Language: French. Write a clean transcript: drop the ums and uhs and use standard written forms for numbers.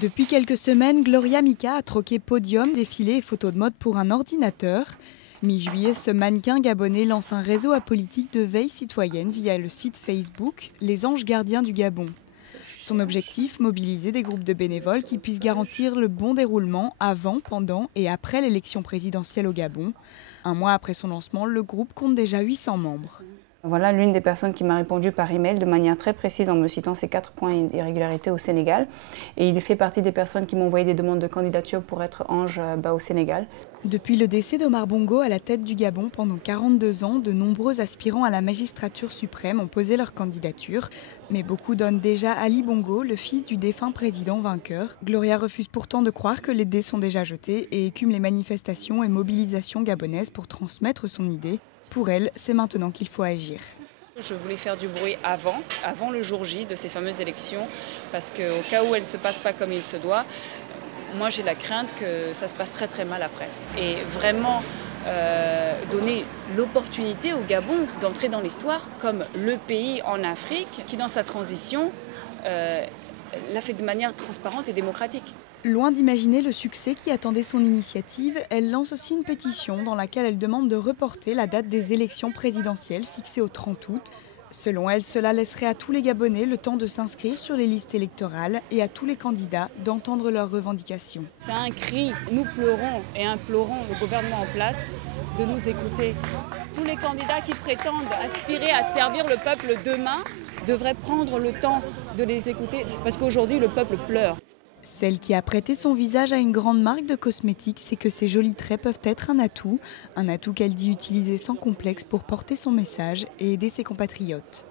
Depuis quelques semaines, Gloria Mika a troqué podium, défilé et photos de mode pour un ordinateur. Mi-juillet, ce mannequin gabonais lance un réseau apolitique de veille citoyenne via le site Facebook Les Anges Gardiens du Gabon. Son objectif, mobiliser des groupes de bénévoles qui puissent garantir le bon déroulement avant, pendant et après l'élection présidentielle au Gabon. Un mois après son lancement, le groupe compte déjà 800 membres. Voilà l'une des personnes qui m'a répondu par email de manière très précise en me citant ces 4 points d'irrégularité au Sénégal. Et il fait partie des personnes qui m'ont envoyé des demandes de candidature pour être ange au Sénégal. Depuis le décès d'Omar Bongo à la tête du Gabon pendant 42 ans, de nombreux aspirants à la magistrature suprême ont posé leur candidature. Mais beaucoup donnent déjà Ali Bongo, le fils du défunt président vainqueur. Gloria refuse pourtant de croire que les dés sont déjà jetés et écume les manifestations et mobilisations gabonaises pour transmettre son idée. Pour elle, c'est maintenant qu'il faut agir. Je voulais faire du bruit avant le jour J de ces fameuses élections, parce qu'au cas où elles ne se passent pas comme il se doit, moi j'ai la crainte que ça se passe très très mal après. Et vraiment donner l'opportunité au Gabon d'entrer dans l'histoire comme le pays en Afrique qui, dans sa transition, l'a fait de manière transparente et démocratique. Loin d'imaginer le succès qui attendait son initiative, elle lance aussi une pétition dans laquelle elle demande de reporter la date des élections présidentielles fixée au 30 août. Selon elle, cela laisserait à tous les Gabonais le temps de s'inscrire sur les listes électorales et à tous les candidats d'entendre leurs revendications. C'est un cri. Nous pleurons et implorons le gouvernement en place de nous écouter. Tous les candidats qui prétendent aspirer à servir le peuple demain devraient prendre le temps de les écouter parce qu'aujourd'hui le peuple pleure. Celle qui a prêté son visage à une grande marque de cosmétiques sait que ses jolis traits peuvent être un atout qu'elle dit utiliser sans complexe pour porter son message et aider ses compatriotes.